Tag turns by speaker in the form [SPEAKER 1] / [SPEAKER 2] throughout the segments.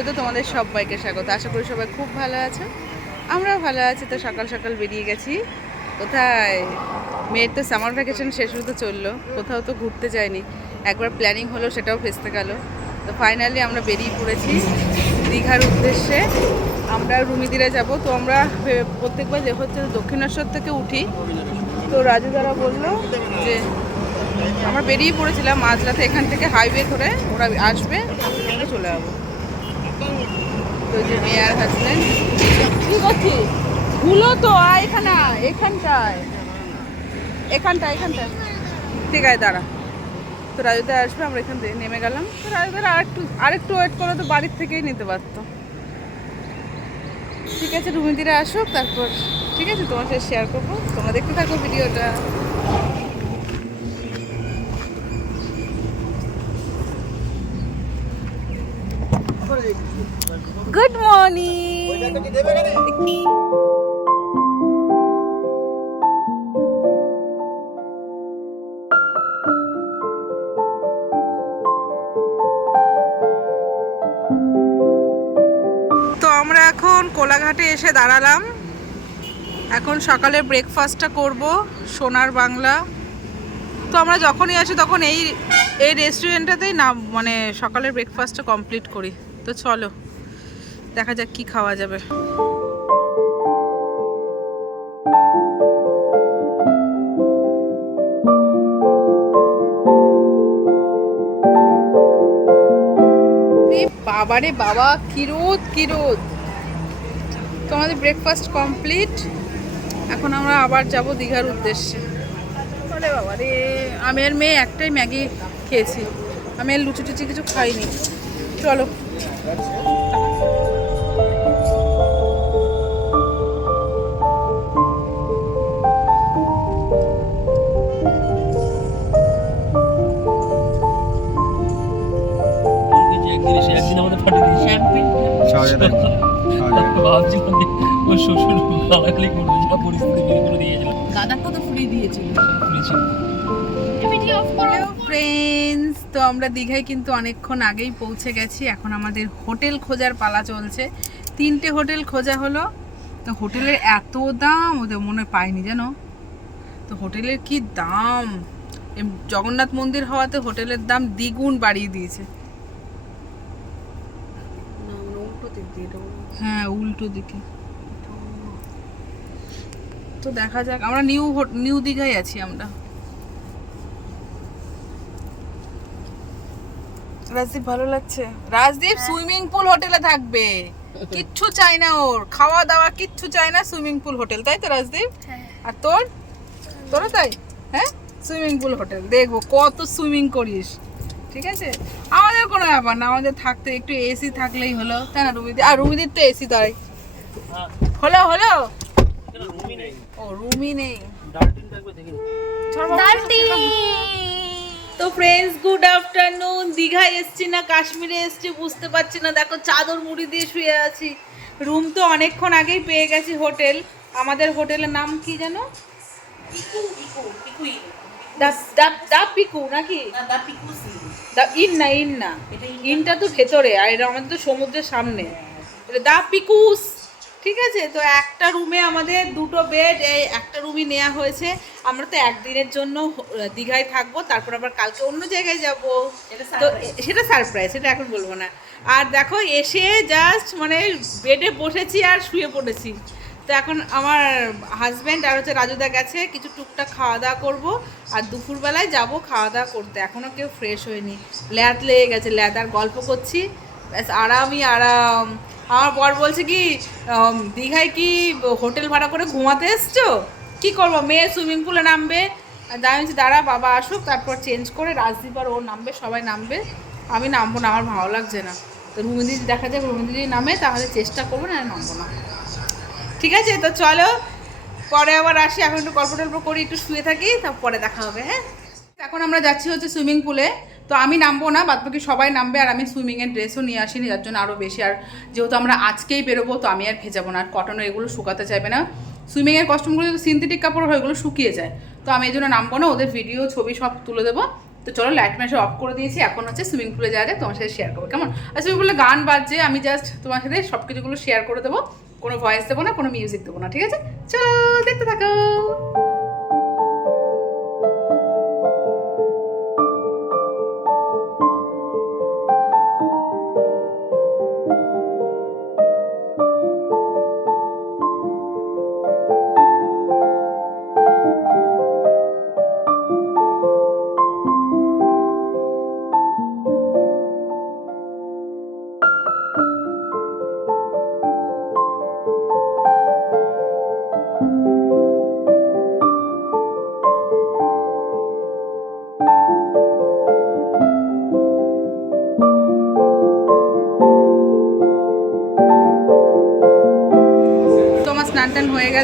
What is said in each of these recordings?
[SPEAKER 1] ভিডিওতে তোমাদের সবাইকে স্বাগত। আশা করি সবাই খুব ভালো আছে। আমরাও ভালো আছি। তো সকাল সকাল বেরিয়ে গেছি। কোথায়? মেয়ের তো সামার ভ্যাকেশন শেষ হতে চলল। কোথাও তো ঘুরতে যায়নি। একবার প্ল্যানিং হলো, সেটাও ফেসতে গেল। তো ফাইনালি আমরা বেরিয়ে পড়েছি দীঘার উদ্দেশ্যে। আমরা রুমিদিরে যাব। তো আমরা প্রত্যেকবার যে হচ্ছে দক্ষিণেশ্বর থেকে উঠি। তো রাজু দ্বারা বলল যে, আমরা বেরিয়ে পড়েছিলাম মাঝরাতে এখান থেকে হাইওয়ে ধরে। ওরা আসবে চলে যাব। তো যে মেয়ার হাজবেন্ড কি করছিস ভুলো তো আয় এখানে এখানটায়। এখানটায় এখানটায়। ঠিক আছে দাঁড়া। তো রাজুদা আসবে আমরা এখান থেকে নেমে গেলাম। তো রাজুদার আরেকটু আরেকটু ওয়েট করে তো বাড়ির থেকেই নিতে পারতো। ঠিক আছে রুমিদিরা আসুক তারপর ঠিক আছে তোমার সাথে শেয়ার করব। তোমরা দেখতে থাকো ভিডিওটা গুড মর্নিং আমরা এখন কোলাঘাটে এসে দাঁড়ালাম। এখন সকালে ব্রেকফাস্টটা করব সোনার বাংলা। তো আমরা যখনই আসি তখন এই এই রেস্টুরেন্টটাতেই না মানে সকালের ব্রেকফাস্টটা কমপ্লিট করি। তো চলো, দেখা যাক কি খাওয়া যাবে। বাবারে বাবা, কি রোদ কি রোদ। তো আমাদের ব্রেকফাস্ট কমপ্লিট এখন আমরা আবার যাব দীঘার উদ্দেশ্যে। আরে বাবা রে আমি আর মেয়ে একটাই ম্যাগি খেয়েছি। আমি আর লুচি টুচি কিছু খাইনি। চলো।
[SPEAKER 2] ভাবছিলাম ওর শ্বশুর গালাগালি করবে যা পরিস্থিতি
[SPEAKER 1] ফ্রেন্ডস তো আমরা দীঘায় কিন্তু অনেকক্ষণ আগেই পৌঁছে গেছি। এখন আমাদের হোটেল খোঁজার পালা চলছে। তিনটে হোটেল খোঁজা হলো। তো হোটেলের এত দাম ওদের মনে পাইনি জানো? তো হোটেলের কি দাম? জগন্নাথ মন্দির হওয়াতে হোটেলের দাম দ্বিগুণ বাড়িয়ে দিয়েছে। হ্যাঁ উল্টো দিকে। তো দেখা যাক আমরা নিউ নিউ দীঘায় আছি আমরা। রাজদীপ ভালো লাগছে? রাজদীপ সুইমিং পুল হোটেলে থাকবে। কিচ্ছু চাই না ওর। খাওয়া দাওয়া কিচ্ছু চাই না সুইমিং পুল হোটেল। তাই তো রাজদীপ? আর তোর? তোরও তাই? হ্যাঁ? Swimming pool hotel. দেখব কত সুইমিং করিস। ঠিক আছে? আমাদের কোনো ব্যাপার না আমাদের থাকতে একটু এসি থাকলেই হলো। তাই না রুমিদি আর রুমিদির তো এসি তাই। হলো হলো? ও রুমই নেই। তো ফ্রেন্ডস গুড আফটারনুন দীঘায় এসছি না কাশ্মীরে এসছি বুঝতে পারছি না। দেখো চাদর মুড়ি দিয়ে শুয়ে আছি। রুম তো অনেকক্ষণ আগেই পেয়ে গেছি হোটেল। আমাদের হোটেলের নাম কি যেন দা- দা- দা পিকু নাকি? দা ইন না ইন না। ইনটা তো ভেতরে আর এটা আমাদের তো সমুদ্রের সামনে। এটা দা পিকুস। ঠিক আছে? তো একটা রুমে আমাদের দুটো বেড এই একটা রুমই নেওয়া হয়েছে। আমরা তো একদিনের জন্য দীঘায় থাকব তারপর আবার কালকে অন্য জায়গায় যাব। তো সেটা সারপ্রাইজ সেটা এখন বলব না। আর দেখো এসে জাস্ট মানে বেডে বসেছি আর শুয়ে পড়েছি। তো এখন আমার হাজব্যান্ড আর হচ্ছে রাজুদা গেছে কিছু টুকটাক খাওয়া দাওয়া করব। আর দুপুরবেলায় যাব খাওয়া দাওয়া করতে। এখনও কেউ ফ্রেশ হয়নি। ল্যাদ লেগে গেছে ল্যাদ আর গল্প করছি। ব্যাস আরামই আরাম। আমার বর বলছে কি দীঘায় কি হোটেল ভাড়া করে ঘুমাতে এসছো? কি করব? মেয়ে সুইমিং পুলে নামবে। আমি দাঁড়া, বাবা আসুক, তারপর চেঞ্জ করে রাজদীপ আর ও নামবে, সবাই নামবে। আমি নামবো না, আমার ভালো লাগছে না। তো রুমিদি দেখা যাক রুমিদি যদি নামে, তাহলে চেষ্টা করব, না নামবো না। ঠিক আছে, তো চলো, পরে আবার আসি, এখন একটু গল্প টল্প করি, একটু শুয়ে থাকি, তারপরে দেখা হবে হ্যাঁ? এখন আমরা যাচ্ছি হচ্ছে সুইমিং পুলে তো আমি নামবো না বাদ বাকি সবাই নামবে আর আমি সুইমিংয়ের ড্রেসও নিয়ে আসিনি, যার জন্য আরও বেশি। আর যেহেতু আমরা আজকেই বেরোবো, তো আমি আর ভেজাবো না, আর কটনের এগুলো শুকাতে চাইবে না। সুইমিংয়ের কস্টিউমগুলো যদি সিনথেটিক কাপড় হয়, ওগুলো শুকিয়ে যায়। তো আমি এই জন্য নামবো না, ওদের ভিডিও ছবি সব তুলে দেবো। তো চলো লাইট ম্যাশ অফ করে দিয়েছি, এখন হচ্ছে সুইমিং পুলে যাওয়া যায় তোমার সাথে শেয়ার করব, কেমন? আর সুইমিং পুলে গান বাজছে, আমি জাস্ট তোমার সাথে সব কিছুগুলো শেয়ার করে দেবো। কোনো ভয়েস দেবো না, কোনো মিউজিক দেবো না, ঠিক আছে? চলো, দেখতে থাকো!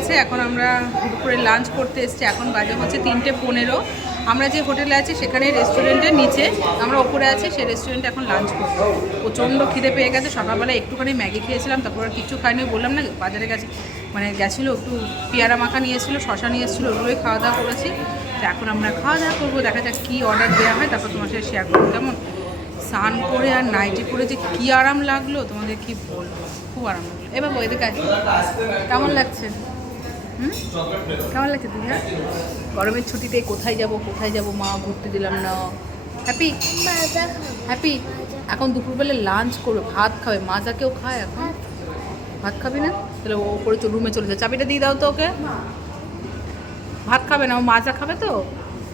[SPEAKER 1] গেছে এখন আমরা দুপুরে লাঞ্চ করতে এসেছি। এখন বাজে হচ্ছে তিনটে পনেরো। আমরা যে হোটেলে আছি সেখানে রেস্টুরেন্টের নিচে। আমরা ওপরে আছি, সেই রেস্টুরেন্টে এখন লাঞ্চ করব। প্রচণ্ড খিদে পেয়ে গেছে। সকালবেলা একটুখানি ম্যাগি খেয়েছিলাম, তারপর আর কিছু খাইনি। বললাম না, বাজারে গেছে। মানে গেছিল, একটু পেয়ারা মাখা নিয়ে এসেছিল শশা নিয়ে এসেছিল, ওগুলোই খাওয়া দাওয়া করেছি। তো এখন আমরা খাওয়া দাওয়া করব, দেখা যাক কী অর্ডার দেওয়া হয়। তারপর তোমার সাথে শেয়ার করব। কেমন? স্নান করে আর নাইটি পরে যে কী আরাম লাগল, তোমাদের কি বলব? খুব আরাম লাগল। এবার এদিকে আছে কেমন লাগছে? কেমন লাগছে দিদা গরমের ছুটিতে কোথায় যাব কোথায় যাব মা ঘুরতে দিলাম না। হ্যাপি হ্যাপি এখন দুপুরবেলা লাঞ্চ করবে ভাত খাবে। মাজাকেও খায় এখন। ভাত। খাবি না? তাহলে ও করে রুমে চলে যায়। চাবিটা দিয়ে দাও তো ওকে। ভাত খাবে না ও মাজা খাবে তো।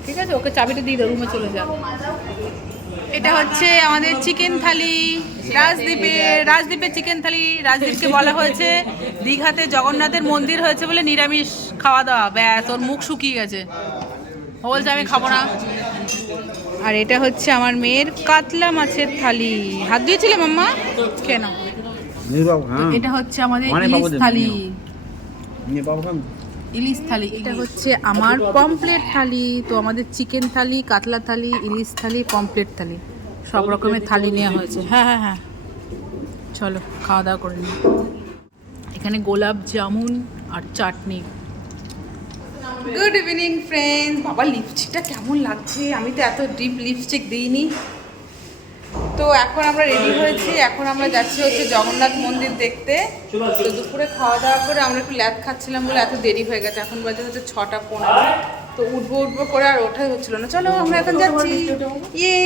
[SPEAKER 1] ঠিক আছে ওকে চাবিটা দিয়ে দাও রুমে চলে যাও এটা হচ্ছে আমাদের চিকেন থালি রাজদ্বীপে রাজদ্বীপের চিকেন থালি রাজদ্বীপকে বলা হয়েছে। দীঘাতে জগন্নাথের মন্দির হয়েছে বলে নিরামিষ খাওয়া দাওয়া। ব্যাস ওর মুখ শুকিয়ে গেছে। ও বলছে আমি খাব না। আর এটা হচ্ছে আমার মেয়ের কাতলা মাছের থালি। হাত দিয়েছিলে মাম্মা? কেন?
[SPEAKER 3] হ্যাঁ।
[SPEAKER 1] এটা হচ্ছে আমাদের
[SPEAKER 3] মানে
[SPEAKER 1] ইলিশ থালি। ইলিশ থালি এটা হচ্ছে আমার পমপ্লেট থালি তো আমাদের চিকেন থালি কাতলা থালি ইলিশ থালি পমপ্লেট থালি সব রকমের থালি নেওয়া হয়েছে। হ্যাঁ হ্যাঁ হ্যাঁ। চলো খাওয়া দাওয়া করে নিই। এখানে গোলাপ জামুন আর চাটনি। গুড ইভিনিং ফ্রেন্ডস বাবা লিপস্টিকটা কেমন লাগছে? আমি তো এত ডিপ লিপস্টিক দিইনি। তো এখন আমরা রেডি হয়েছি। এখন আমরা যাচ্ছি হচ্ছে জগন্নাথ মন্দির দেখতে। তো দুপুরে খাওয়া দাওয়া করে আমরা একটু ল্যাদ খাচ্ছিলাম বলে এত দেরি হয়ে গেছে। এখন বাজে হচ্ছে ছটা পনেরো। তো উঠবো উঠবো করে আর ওঠাই হচ্ছিল না। চলো আমরা এখন যাচ্ছি। ইয়ে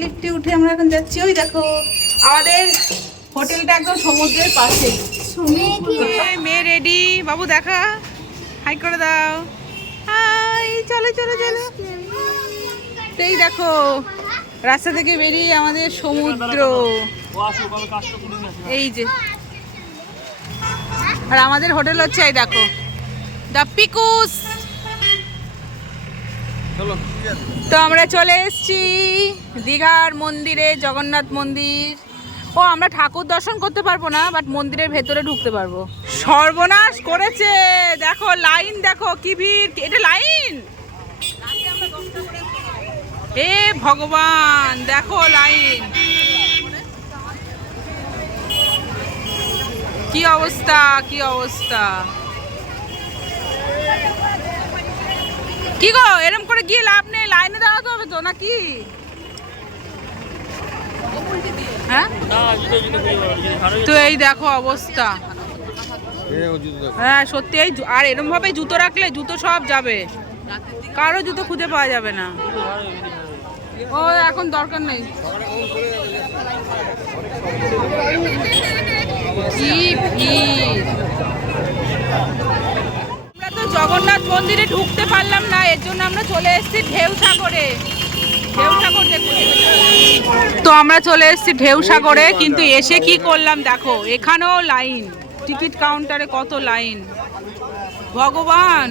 [SPEAKER 1] লিফটে উঠে আমরা এখন যাচ্ছি। ওই দেখো আমাদের হোটেলটা একদম সমুদ্রের এই মেয়ে রেডি বাবু দেখা। হাই করে দাও। হাই চলো চলো চলো। এই দেখো রাস্তা থেকে বেরিয়ে আমাদের সমুদ্র। এই যে। আর আমাদের হোটেল হচ্ছে এই দেখো, দ্য পিকুস। তো আমরা চলে এসেছি দীঘার মন্দিরে, জগন্নাথ মন্দির। ও, আমরা ঠাকুর দর্শন করতে পারব না বাট মন্দিরের ভেতরে ঢুকতে পারব। সর্বনাশ করেছে! দেখো, লাইন দেখো, কি ভিড় এটা লাইন? এ ভগবান, দেখো লাইন। কি অবস্থা কি অবস্থা? কি গো, এরম করে গিয়ে লাভ নেই, লাইনে দাঁড়াতে হবে তো, নাকি? হ্যাঁ? তো এই দেখো অবস্থা। হ্যাঁ সত্যি, এই আর এরম ভাবে জুতো রাখলে জুতো সব যাবে। কারও জুতো খুঁজে পাওয়া যাবে না। ও, এখন দরকার নেই। আমরা তো জগন্নাথ মন্দিরে ঢুকতে পারলাম না, এর জন্য আমরা চলে এসেছি ঢেউ সাগরে। ঢেউ সাগর তো আমরা চলে এসেছি ঢেউ সাগরে, কিন্তু এসে কি করলাম দেখো, এখানেও লাইন। টিকিট কাউন্টারে কত লাইন? ভগবান!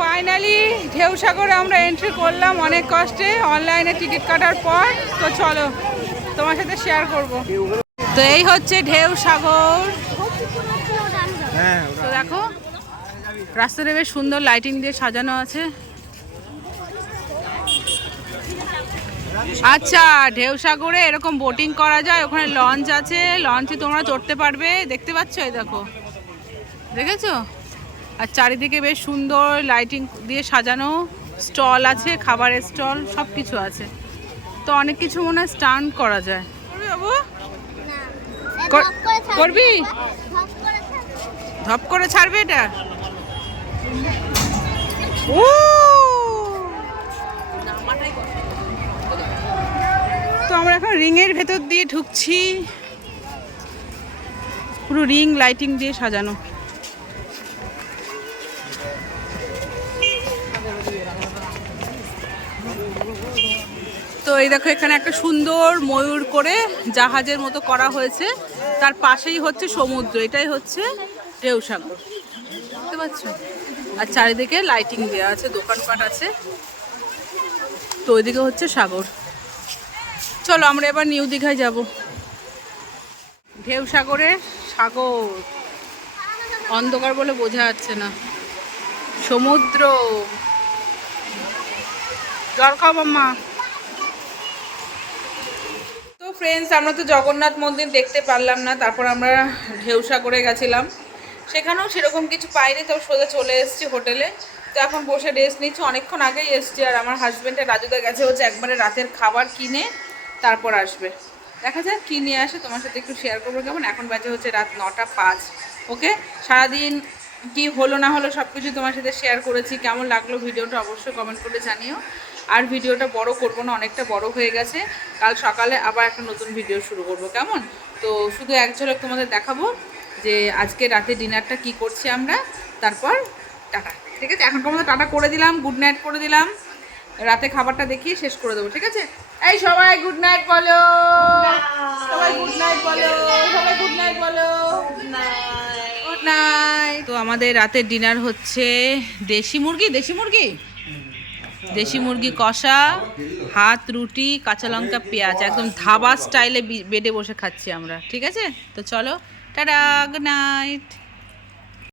[SPEAKER 1] ফাইনালি ঢেউ সাগরে আমরা এন্ট্রি করলাম অনেক কষ্টে। অনলাইনে টিকিট কাটার পর, তো চলো, তোমার সাথে শেয়ার করব। তো এই হচ্ছে ঢেউ সাগর তো দেখো রাস্তাটা বেশ সুন্দর লাইটিং দিয়ে সাজানো আছে। আচ্ছা ঢেউ সাগরে এরকম বোটিং করা যায়, ওখানে লঞ্চ আছে। লঞ্চে তোমরা চড়তে পারবে। দেখতে পাচ্ছ এই দেখো। দেখেছ? আর চারিদিকে বেশ সুন্দর লাইটিং দিয়ে সাজানো স্টল আছে খাবারের স্টল সব কিছু আছে। তো অনেক কিছু মনে হয় স্টান করা যায়। বাবু? করবি? ধপ করে ছাড়বে। এটা? ও তো আমরা এখন রিংয়ের ভেতর দিয়ে ঢুকছি। পুরো রিং লাইটিং দিয়ে সাজানো। এই দেখো, এখানে একটা সুন্দর ময়ূর করে জাহাজের মতো করা হয়েছে। তার পাশেই হচ্ছে সমুদ্র, এটাই হচ্ছে ঢেউসাগর। বুঝতে পারছ? আর চারিদিকে লাইটিং দেওয়া আছে, দোকানপাট আছে। তো ওইদিকে হচ্ছে সাগর। চলো, আমরা এবার নিউ দীঘায় যাব। ঢেউ সাগরের সাগর। অন্ধকার বলে বোঝা যাচ্ছে না। সমুদ্র। জল খাও, মাম্মা। ফ্রেন্ডস আমরা তো জগন্নাথ মন্দির দেখতে পারলাম না, তারপর আমরা ঢেউ সাগরে গেছিলাম। সেখানেও সেরকম কিছু পাইনি, তো সোজা চলে এসেছি হোটেলে। তো এখন বসে রেস্ট নিচ্ছি, অনেকক্ষণ আগেই এসেছি, আর আমার হাজব্যান্ডের রাজুদা গেছে হচ্ছে একবারে রাতের খাবার কিনে তারপর আসবে। দেখা যাক কী নিয়ে আসে, তোমার সাথে একটু শেয়ার করব কেমন? এখন বাজে হচ্ছে রাত নটা পাঁচ ওকে সারাদিন কি হলো না হলো সব কিছু তোমার সাথে শেয়ার করেছি, কেমন লাগল ভিডিওটা অবশ্যই কমেন্ট করে জানিও। আর ভিডিওটা বড় করব না অনেকটা বড় হয়ে গেছে। কাল সকালে আবার একটা নতুন ভিডিও শুরু করব কেমন? তো শুধু এক ঝলক তোমাদের দেখাবো যে আজকে রাতে ডিনারটা কি করছি আমরা তারপর টাটা ঠিক আছে? এখন পর্যন্ত টাটা করে দিলাম গুড নাইট করে দিলাম। রাতে খাবারটা দেখিয়ে শেষ করে দেবো ঠিক আছে? এই সবাই গুড নাইট বলো। সবাই গুড নাইট বলো সবাই গুড নাইট বলো। গুড নাইট তো আমাদের রাতের ডিনার হচ্ছে দেশি মুরগি দেশি মুরগি? দেশি মুরগি কষা, হাত, রুটি, কাঁচা লঙ্কা, পেঁয়াজ, একদম ধাবা স্টাইলে বেডে বসে খাচ্ছি আমরা, ঠিক আছে? তো চলো, টাটা গুড নাইট